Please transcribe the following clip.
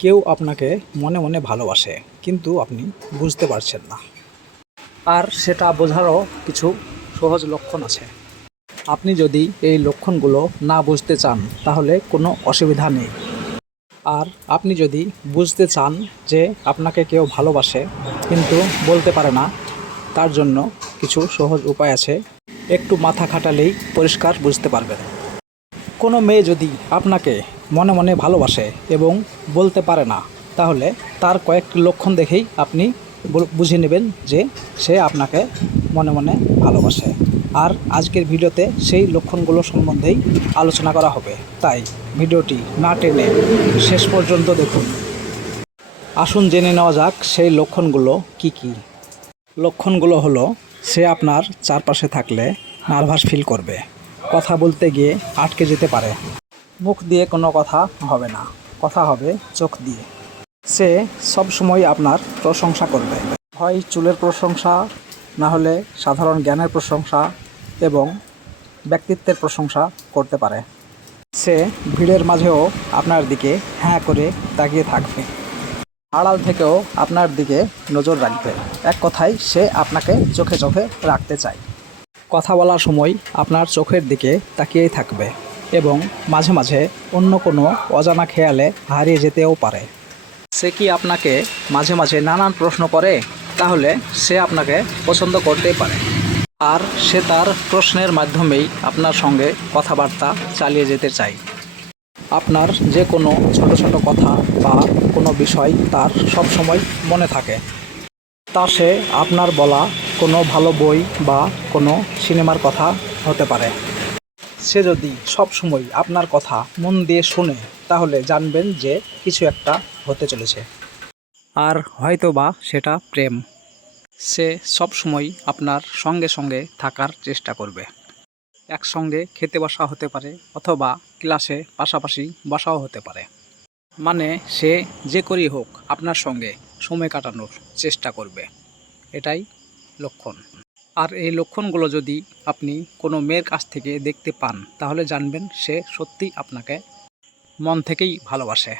কেউ আপনাকে মনে মনে ভালোবাসে, কিন্তু আপনি বুঝতে পারছেন না। আর সেটা বোঝারও কিছু সহজ লক্ষণ আছে। আপনি যদি এই লক্ষণগুলো না বুঝতে চান তাহলে কোনো অসুবিধা নেই। আর আপনি যদি বুঝতে চান যে আপনাকে কেউ ভালোবাসে কিন্তু বলতে পারে না, তার জন্য কিছু সহজ উপায় আছে। একটু মাথা খাটালেই পরিষ্কার বুঝতে পারবেন। কোনো মেয়ে যদি আপনাকে মনে মনে ভালোবাসে এবং বলতে পারে না, তাহলে তার কয়েকটি লক্ষণ দেখেই আপনি বুঝে নেবেন যে সে আপনাকে মনে মনে ভালোবাসে। আর আজকের ভিডিওতে সেই লক্ষণগুলো সম্বন্ধেই আলোচনা করা হবে, তাই ভিডিওটি না টেনে শেষ পর্যন্ত দেখুন। আসুন জেনে নেওয়া যাক সেই লক্ষণগুলো কি কি। লক্ষণগুলো হলো, সে আপনার চারপাশে থাকলে নার্ভাস ফিল করবে, কথা বলতে গিয়ে আটকে যেতে পারে, মুখ দিয়ে কোনো কথা হবে না, কথা হবে চোখ দিয়ে। সে সবসময় আপনার প্রশংসা করবে, হয় চুলের প্রশংসা, না হলে সাধারণ জ্ঞানের প্রশংসা এবং ব্যক্তিত্বের প্রশংসা করতে পারে। সে ভিড়ের মাঝেও আপনার দিকে হ্যাঁ করে তাকিয়ে থাকবে, আড়াল থেকেও আপনার দিকে নজর রাখবে। এক কথায় সে আপনাকে চোখে চোখে রাখতে চায়। কথা বলার সময় আপনার চোখের দিকে তাকিয়েই থাকবে এবং মাঝে মাঝে অন্য কোনো অজানা খেয়ালে হারিয়ে যেতেও পারে। সে কি আপনাকে মাঝে মাঝে নানান প্রশ্ন করে? তাহলে সে আপনাকে পছন্দ করতেই পারে, আর সে তার প্রশ্নের মাধ্যমেই আপনার সঙ্গে কথাবার্তা চালিয়ে যেতে চায়। আপনার যে কোনো ছোট ছোট কথা বা কোনো বিষয় তার সব সময় মনে থাকে। তা সে আপনার বলা কোনো ভালো বই বা কোনো সিনেমার কথা হতে পারে। সে যদি সব সময় আপনার কথা মন দিয়ে শুনে, তাহলে জানবেন যে কিছু একটা হতে চলেছে, আর হয়তো বা সেটা প্রেম। সে সব সময় আপনার সঙ্গে সঙ্গে থাকার চেষ্টা করবে। একসঙ্গে খেতে বসা হতে পারে, অথবা ক্লাসে পাশাপাশি বসাও হতে পারে। মানে সে যে করেই হোক আপনার সঙ্গে সময় কাটানোর চেষ্টা করবে। এটাই লক্ষণ। আর এই লক্ষণগুলো যদি আপনি কোনো মেয়ের কাছ থেকে দেখতে পান, তাহলে জানবেন সে সত্যি আপনাকে মন থেকেই ভালোবাসে।